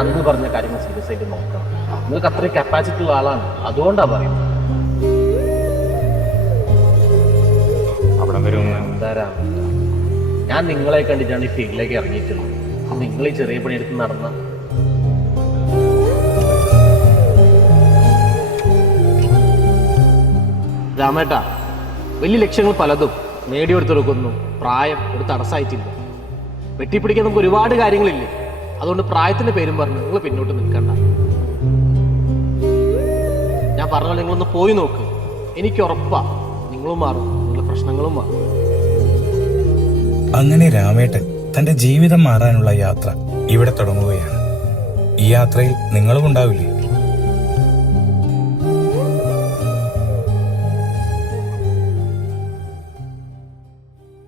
അന്ന് പറഞ്ഞ കാര്യങ്ങൾ സീരിയസ് ആയിട്ട് നോക്കണം. നിങ്ങൾക്ക് അത്രയും കപ്പാസിറ്റി ഉള്ള ആളാണ്. അതുകൊണ്ടാണ് പറയുന്നത്. അവിടെ ഞാൻ നിങ്ങളെ കണ്ടിട്ടാണ് ഈ ഫീൽഡിലേക്ക് ഇറങ്ങിയിട്ടുള്ളത്. നിങ്ങൾ ഈ ചെറിയ പണിയെടുത്ത് നടന്ന രാമേട്ട വലിയ ലക്ഷ്യങ്ങൾ പലതും നേടിയെടുത്തെടുക്കുന്നു. പ്രായം ഒരു തടസ്സമായിട്ടില്ല. വെട്ടിപ്പിടിക്കാൻ നമുക്ക് ഒരുപാട് കാര്യങ്ങളില്ലേ? അതുകൊണ്ട് പ്രായത്തിന്റെ പേരും പറഞ്ഞു നിങ്ങൾ പിന്നോട്ട് നിൽക്കണ്ട. ഞാൻ പറഞ്ഞ പോലെ നിങ്ങളൊന്ന് പോയി നോക്ക്. എനിക്ക് ഉറപ്പാ നിങ്ങളും മാറും നിങ്ങളുടെ പ്രശ്നങ്ങളും മാറും. അങ്ങനെ രാമേട്ടൻ തന്റെ ജീവിതം മാറാനുള്ള യാത്ര ഇവിടെ തുടങ്ങുകയാണ്. ഈ യാത്രയിൽ നിങ്ങളും ഉണ്ടാവില്ലേ?